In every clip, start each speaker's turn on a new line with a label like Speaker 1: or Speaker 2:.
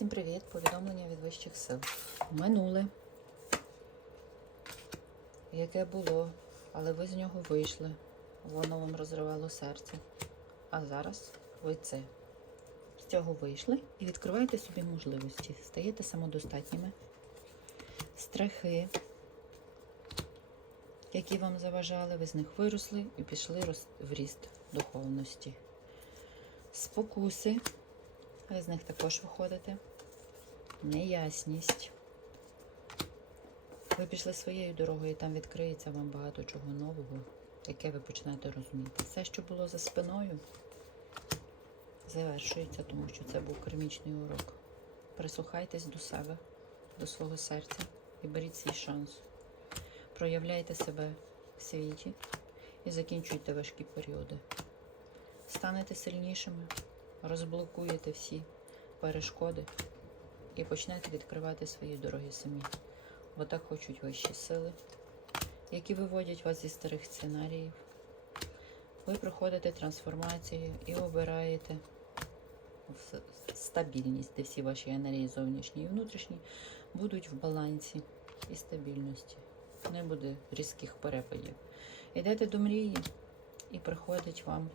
Speaker 1: Всім привіт! Повідомлення від вищих сил. Минуле, яке було, але ви з нього вийшли. Воно вам розривало серце. А зараз ви це. З цього вийшли і відкриваєте собі можливості. Стаєте самодостатніми. Страхи, які вам заважали, ви з них виросли і пішли в ріст духовності. Спокуси, ви з них також виходите. Неясність. Ви пішли своєю дорогою, і там відкриється вам багато чого нового, яке ви почнете розуміти. Все, що було за спиною, завершується, тому що це був кармічний урок. Прислухайтесь до себе, до свого серця і беріть свій шанс. Проявляйте себе в світі і закінчуйте важкі періоди. Станете сильнішими, розблокуєте всі перешкоди і почнете відкривати свої дороги самі. Бо так хочуть вищі сили, які виводять вас зі старих сценаріїв. Ви проходите трансформацію і обираєте стабільність, де всі ваші енергії зовнішні і внутрішні будуть в балансі і стабільності. Не буде різких перепадів. Йдете до мрії і приходить вам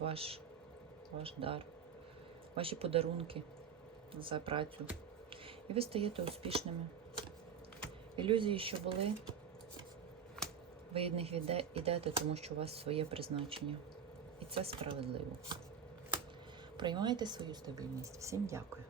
Speaker 1: ваш, ваш дар, ваші подарунки за працю. І ви стаєте успішними. Ілюзії, що були, ви від них йдете, тому що у вас своє призначення. І це справедливо. Приймайте свою стабільність. Всім дякую.